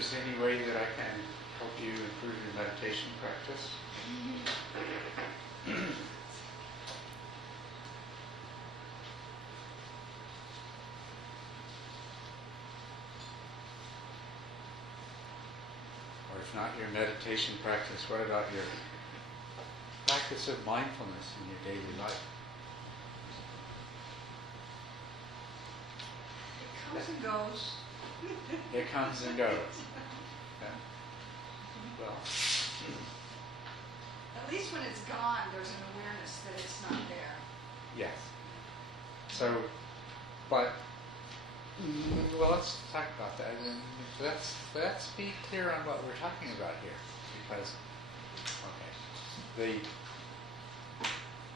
there's any way that I can help you improve your meditation practice. Or if not your meditation practice, what about your practice of mindfulness in your daily life? It comes and goes. It comes and goes. Yeah. Well, at least when it's gone, there's an awareness that it's not there. yes. So, but well, let's talk about that. And let's be clear on what we're talking about here, because the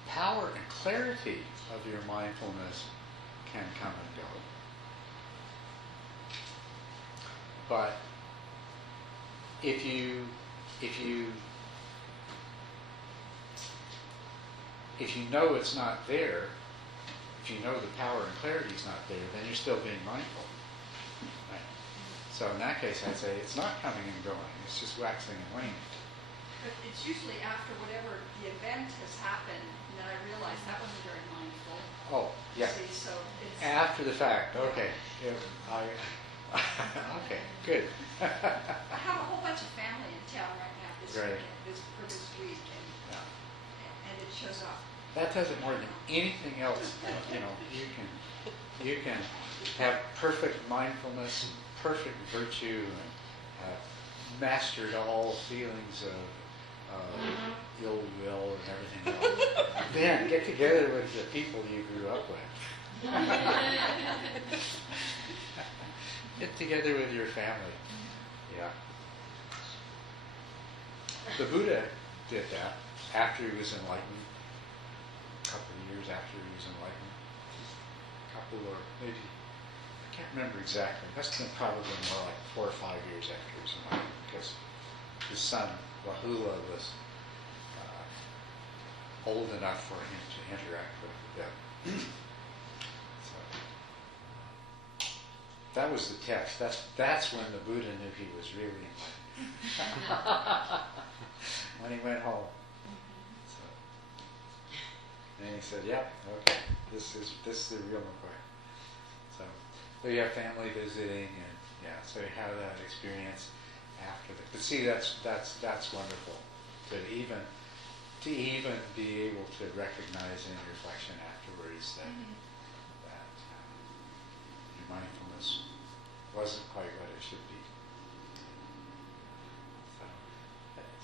power and clarity of your mindfulness can come and go. But if you know it's not there, if you know the power and clarity is not there, then you're still being mindful. Right? So in that case, I'd say it's not coming and going. It's just waxing and waning. But it's usually after whatever the event has happened that I realize that wasn't very mindful. Oh, yeah. See, so it's After the fact. Okay. Yeah, okay. Good. I have a whole bunch of family in town right now this week, and it shows up. That does it more than anything else. You can have perfect mindfulness, perfect virtue, and have mastered all feelings of ill will and everything else. Then get together with the people you grew up with. Get together with your family. Yeah. The Buddha did that after he was enlightened. A couple of years after he was enlightened. A couple or maybe, I can't remember exactly. It must have been probably more like 4 or 5 years after he was enlightened, because his son, Rahula, was old enough for him to interact with the Buddha. That was the test. That's when the Buddha knew he was really enlightened. When he went home. So, and he said, "Yep, okay, this is the real McCoy." So you have family visiting, and so you have that experience after that. But see, that's wonderful to even be able to recognize in reflection afterwards that your mindfulness wasn't quite what it should be. So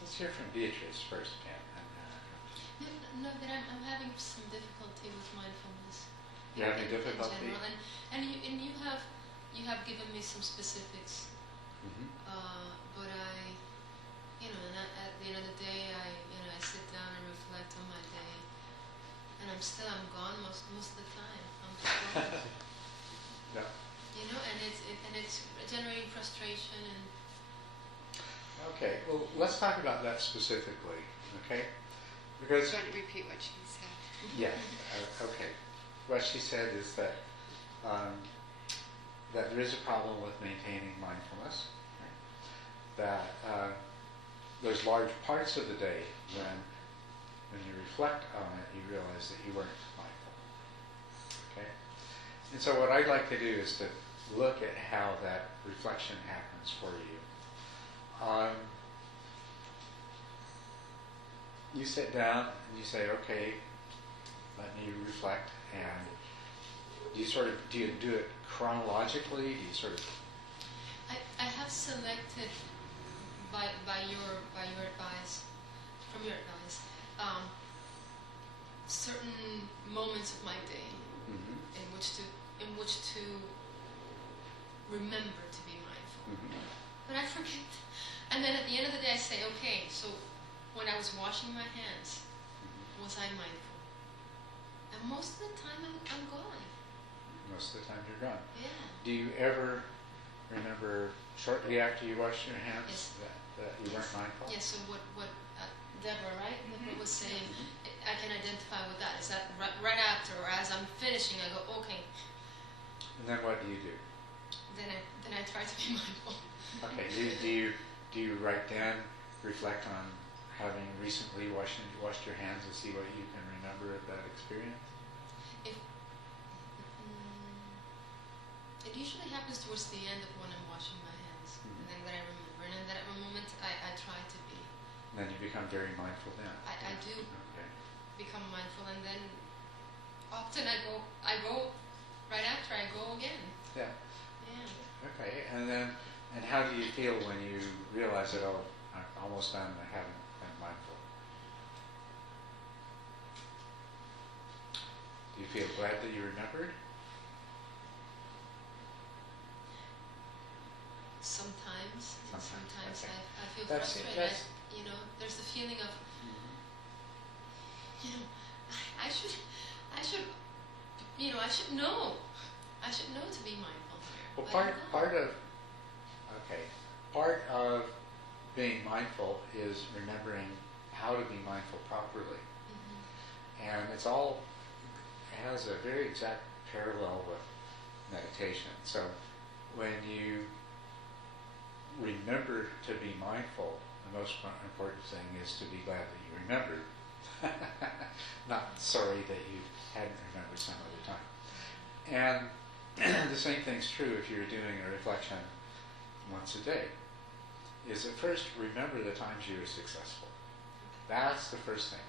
let's hear from Beatrice first, Pam. No, but I'm having some difficulty with mindfulness. You're having difficulty? In general, and you have given me some specifics, but and at the end of the day, I sit down and reflect on my day, and I'm gone most of the time. I'm just gone. Yeah. And it's generating frustration and. Okay, well, let's talk about that specifically, okay? Because. Do you want to repeat what she said? Yeah. Okay. What she said is that that there is a problem with maintaining mindfulness. Right? That there's large parts of the day when you reflect on it, you realize that you weren't mindful. Okay. And so what I'd like to do is to look at how that reflection happens for you. You sit down and you say, okay, let me reflect, and do you do it chronologically? Do you sort of? I have selected by your advice, from your advice, certain moments of my day in which to remember to be mindful. But I forget. And then at the end of the day I say, okay, so when I was washing my hands, was I mindful? And most of the time I'm gone. Most of the time you're gone. Yeah. Do you ever remember shortly after you washed your hands that you weren't mindful? Yes, so what Deborah, right? Deborah was saying, I can identify with that. Is that right after, or as I'm finishing, I go, okay. And then what do you do? then I try to be mindful. Okay. Do you write down, reflect on having recently washed your hands and see what you can remember of that experience? If it usually happens towards the end of when I'm washing my hands, and then that I remember, and in that moment I try to be. And then you become very mindful then. I do Okay. become mindful, and then often I go right after I go again. Yeah. Yeah. Okay. And how do you feel when you realize that, oh, I'm almost done, I haven't been mindful? Do you feel glad that you remembered? Sometimes Okay. I feel That's it. frustrated. There's the feeling of, I should, I should know. I should know to be mindful here. Well, but I'm not. part of being mindful is remembering how to be mindful properly, and it has a very exact parallel with meditation. So when you remember to be mindful, the most important thing is to be glad that you remembered, not sorry that you hadn't remembered some other time. And the same thing's true if you're doing a reflection once a day, is at first remember the times you were successful. That's the first thing.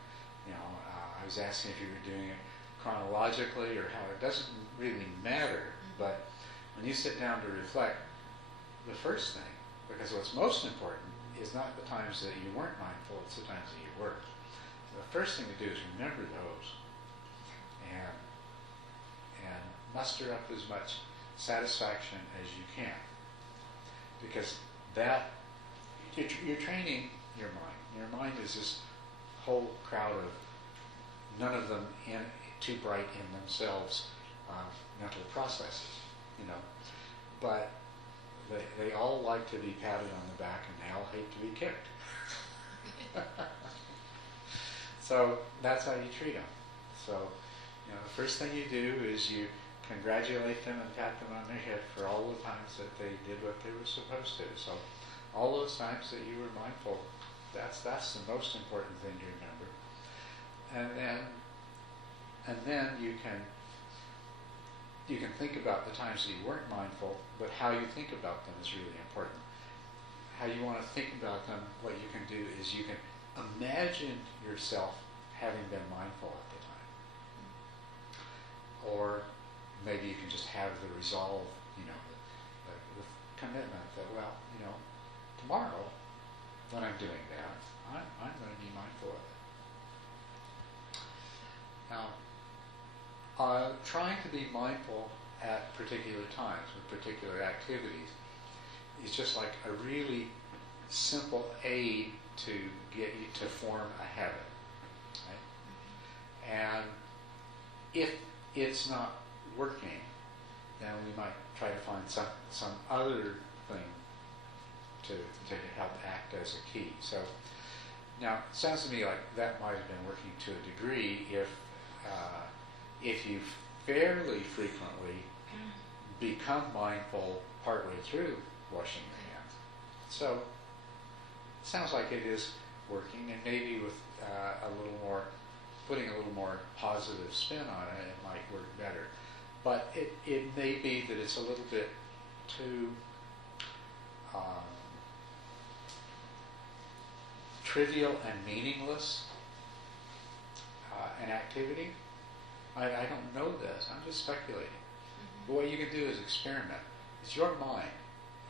I was asking if you were doing it chronologically or how. It doesn't really matter, but when you sit down to reflect, the first thing, because what's most important is not the times that you weren't mindful, it's the times that you were. The first thing to do is remember those and muster up as much satisfaction as you can, because that you're training your mind. Your mind is this whole crowd of, none of them too bright in themselves, mental processes, but they all like to be patted on the back and they all hate to be kicked. So that's how you treat them. So the first thing you do is you congratulate them and pat them on their head for all the times that they did what they were supposed to. So all those times that you were mindful, that's the most important thing to remember. And then you can think about the times that you weren't mindful, but how you think about them is really important. How you want to think about them, what you can do is you can imagine yourself having been mindful at the time. Or maybe you can just have the resolve, the commitment that, tomorrow when I'm doing that, I'm going to be mindful of it. Now, trying to be mindful at particular times with particular activities is just like a really simple aid to get you to form a habit. Right? And if it's not working, then we might try to find some other thing to help act as a key. So now it sounds to me like that might have been working to a degree if you fairly frequently become mindful partway through washing your hands. So it sounds like it is working, and maybe with putting a little more positive spin on it, it might work better. But it may be that it's a little bit too trivial and meaningless an activity. I don't know this. I'm just speculating. But what you can do is experiment. It's your mind.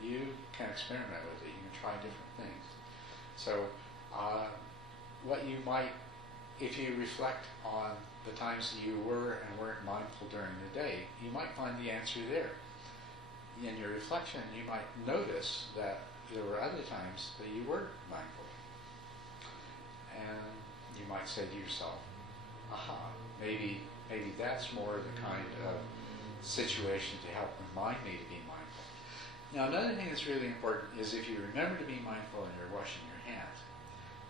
You can experiment with it. You can try different things. So what you might, if you reflect on the times that you were and weren't mindful during the day, you might find the answer there. In your reflection, you might notice that there were other times that you were mindful. And you might say to yourself, aha, maybe that's more the kind of situation to help remind me to be mindful. Now, another thing that's really important is if you remember to be mindful and you're washing your hands,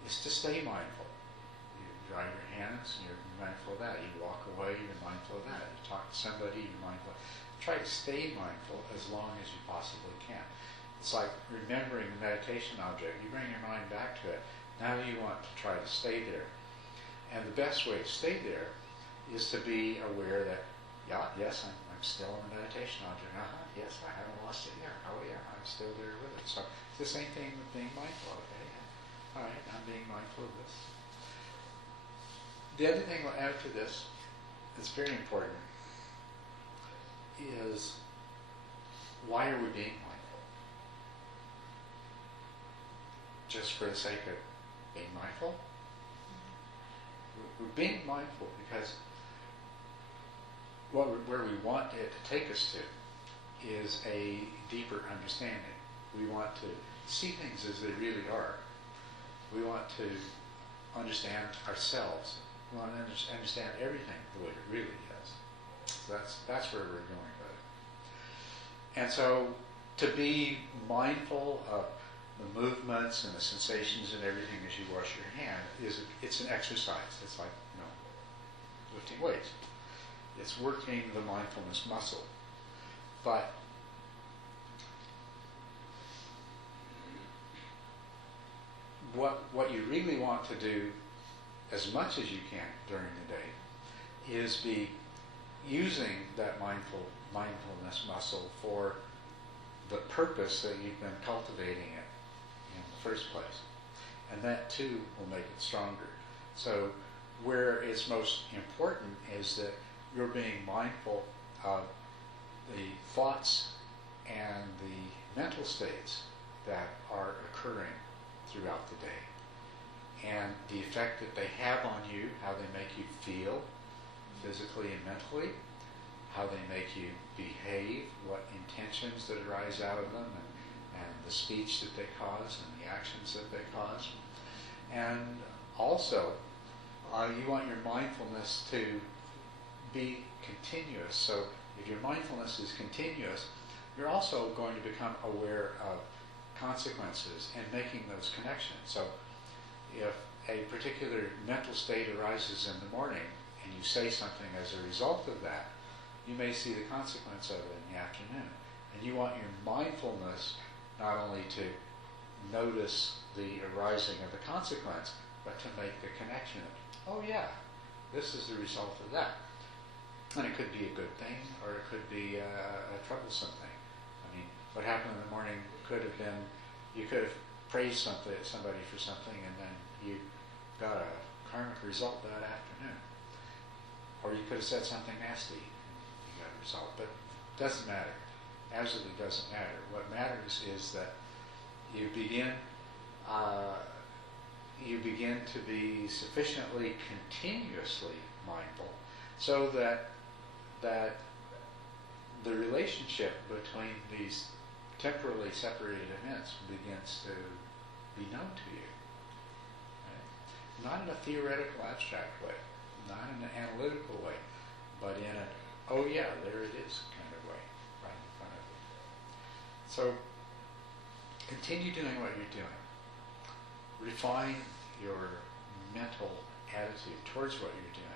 is to stay mindful. You dry your hands and you're mindful of that. You walk away, you're mindful of that. You talk to somebody, you're mindful. try to stay mindful as long as you possibly can. It's like remembering the meditation object. You bring your mind back to it. Now you want to try to stay there. And the best way to stay there is to be aware that, yes, I'm still in the meditation object. Yes, I haven't lost it yet. Oh yeah, I'm still there with it. So it's the same thing with being mindful. Okay, all right, I'm being mindful of this. The other thing we'll add to this that's very important is, why are we being mindful? Just for the sake of being mindful? We're being mindful because where we want it to take us to is a deeper understanding. We want to see things as they really are. We want to understand ourselves. We want to understand everything the way it really is. So that's where we're going with it. And so to be mindful of the movements and the sensations and everything as you wash your hand it's an exercise. It's like, lifting weights. It's working the mindfulness muscle. But what you really want to do as much as you can during the day is be using that mindfulness muscle for the purpose that you've been cultivating it in the first place. And that too will make it stronger. So where it's most important is that you're being mindful of the thoughts and the mental states that are occurring throughout the day, and the effect that they have on you, how they make you feel physically and mentally, how they make you behave, what intentions that arise out of them, and the speech that they cause and the actions that they cause. And also, you want your mindfulness to be continuous. So if your mindfulness is continuous, you're also going to become aware of consequences and making those connections. So if a particular mental state arises in the morning and you say something as a result of that, you may see the consequence of it in the afternoon. And you want your mindfulness not only to notice the arising of the consequence, but to make the connection of, oh yeah, this is the result of that. And it could be a good thing, or it could be a troublesome thing. I mean, what happened in the morning could have been, you could have praised somebody for something, and then you got a karmic result that afternoon. Or you could have said something nasty, and you got a result. But it doesn't matter. Absolutely doesn't matter. What matters is that you begin to be sufficiently continuously mindful so that the relationship between these temporally separated events begins to be known to you. Right? Not in a theoretical, abstract way, not in an analytical way, but in an, oh yeah, there it is kind of way, right in front of you. So continue doing what you're doing. Refine your mental attitude towards what you're doing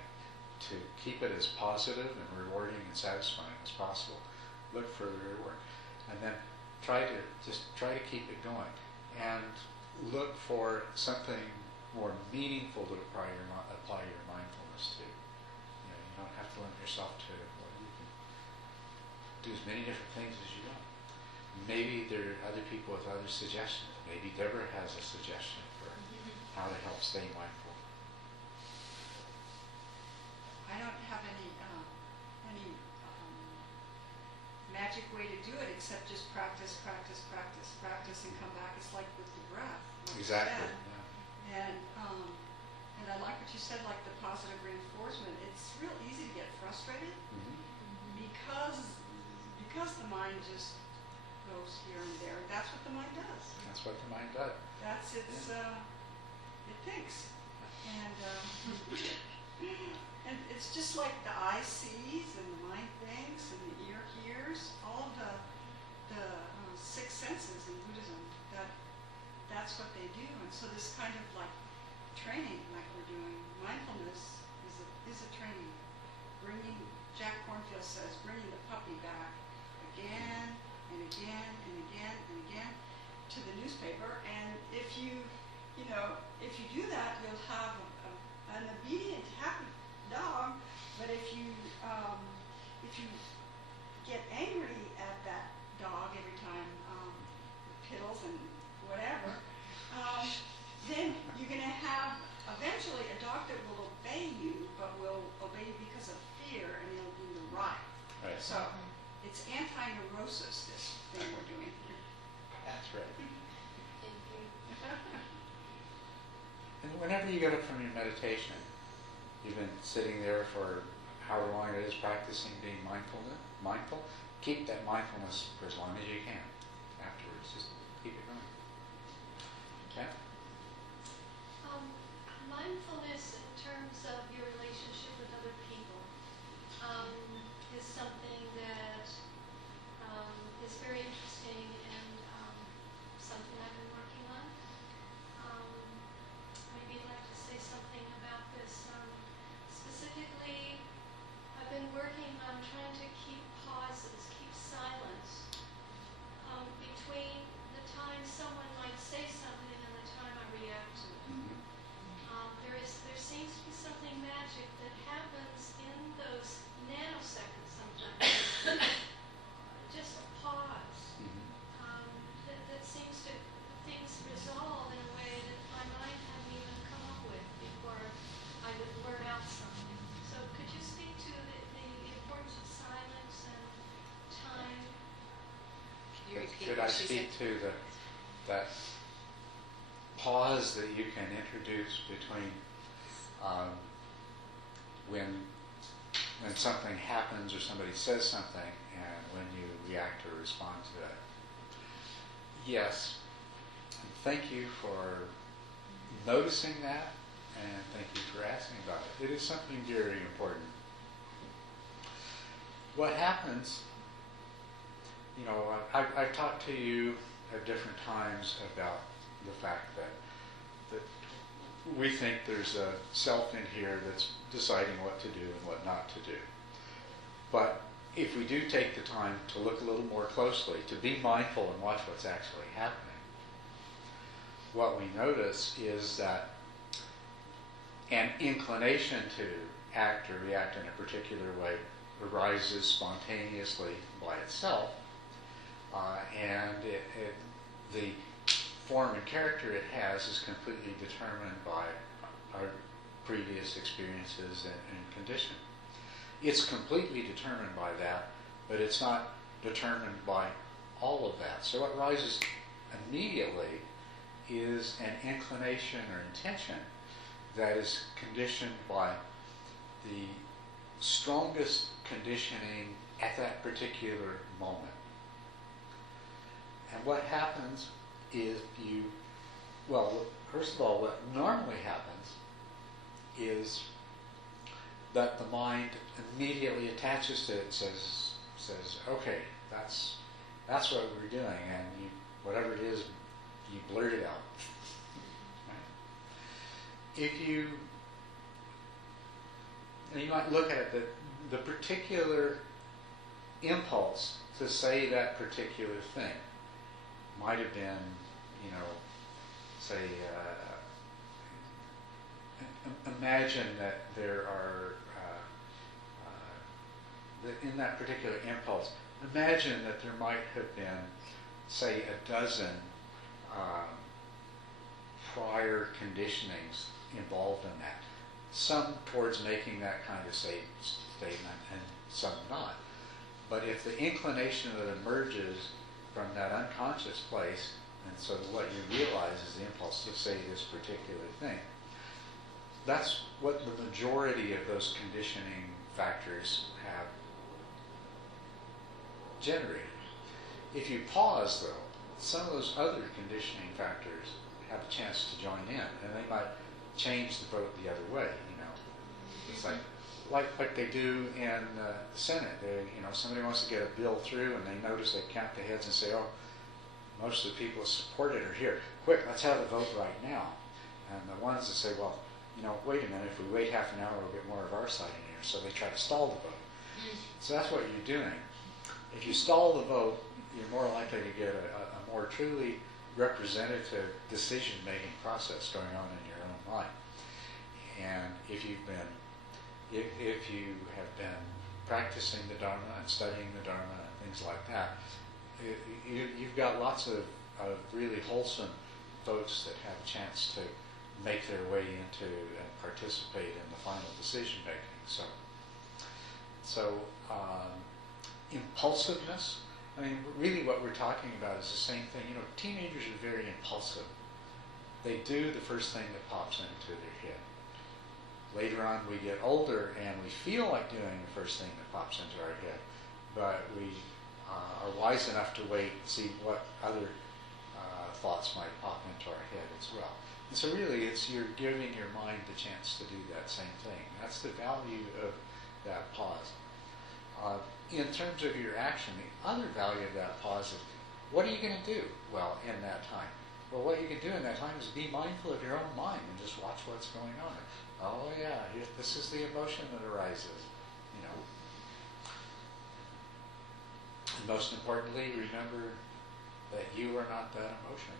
to keep it as positive and rewarding and satisfying as possible. Look for the reward. And then try to keep it going. And look for something more meaningful to apply your mindfulness to. You don't have to limit yourself to, well, you can do as many different things as you want. Maybe there are other people with other suggestions. Maybe Deborah has a suggestion for how to help stay mindful. I don't have any magic way to do it except just practice, and come back. It's like with the breath. Like Exactly. Yeah. And I like what you said, like the positive reinforcement. It's real easy to get frustrated because the mind just goes here and there. That's what the mind does. That's what the mind does. That's its. It thinks, and and it's just like the eye sees and the mind thinks and the ear hears. All of the six senses in Buddhism. That's what they do. And so this kind of like training, like we're doing, mindfulness is a training, bringing Jack Cornfield says, bringing the puppy back again and again and again and again to the newspaper. And if you do that, you'll have an obedient, happy dog. But if you get angry at that dog every time piddles and whatever, then you're going to have eventually a dog that will obey you, but will obey you because of fear, and it'll do the right. Right. So it's anti-neurosis, this thing we're doing here. That's right. Thank you. And whenever you get up from your meditation, you've been sitting there for however long it is practicing being mindful, keep that mindfulness for as long as you can. Afterwards, just keep it going. Okay? Mindfulness in terms of your relationship with other people is something that is very interesting and something I've been working on. Maybe you'd like to say something about this. Specifically, I've been working on trying to keep pauses, keep silence between the time someone might say something and the time I react to it. There seems to be something magic that happens in those nanoseconds sometimes. Just a pause. That seems to things resolve in a way that my mind hadn't even come up with before I would blurt out something. So could you speak to the importance of silence and time? Can you repeat Could what I she speak said? to that pause that you can introduce between when something happens or somebody says something and when you react or respond to it? Yes. Thank you for noticing that, and thank you for asking about it. It is something very important. What happens, I've talked to you at different times about the fact that we think there's a self in here that's deciding what to do and what not to do. But if we do take the time to look a little more closely, to be mindful and watch what's actually happening, what we notice is that an inclination to act or react in a particular way arises spontaneously by itself, and the form and character it has is completely determined by our previous experiences and condition. It's completely determined by that, but it's not determined by all of that. So what rises immediately is an inclination or intention that is conditioned by the strongest conditioning at that particular moment. And what happens is first of all, what normally happens is that the mind immediately attaches to it and says, okay, that's what we're doing, and whatever it is, you blurt it out. Right? And you might look at it, the particular impulse to say that particular thing might have been, say, imagine that there are, in that particular impulse, imagine that there might have been, say, a dozen prior conditionings involved in that. Some towards making that kind of statement and some not. But if the inclination that emerges from that unconscious place, and so what you realize is the impulse to say this particular thing, that's what the majority of those conditioning factors have generated. If you pause, though, some of those other conditioning factors have a chance to join in, and they might change the vote the other way. It's like they do in the Senate. Somebody wants to get a bill through, and they notice they count the heads and say, "Oh, most of the people who support it are here. Quick, let's have a vote right now." And the ones that say, "Well, wait a minute. If we wait half an hour, we'll get more of our side in here." So they try to stall the vote. So that's what you're doing. If you stall the vote, you're more likely to get a more truly representative decision-making process going on in your own mind. And if you have been practicing the Dharma and studying the Dharma and things like that, you've got lots of really wholesome folks that have a chance to make their way into and participate in the final decision making. So impulsiveness. I mean, really, what we're talking about is the same thing. You know, teenagers are very impulsive. They do the first thing that pops into their head. Later on, we get older and we feel like doing the first thing that pops into our head, but we are wise enough to wait and see what other thoughts might pop into our head as well. And so really, it's you're giving your mind the chance to do that same thing. That's the value of that pause. In terms of your action, the other value of that pause is, what are you going to do, well, in that time? Well, what you can do in that time is be mindful of your own mind and just watch what's going on. Oh yeah, this is the emotion that arises, you know. And most importantly, remember that you are not that emotion.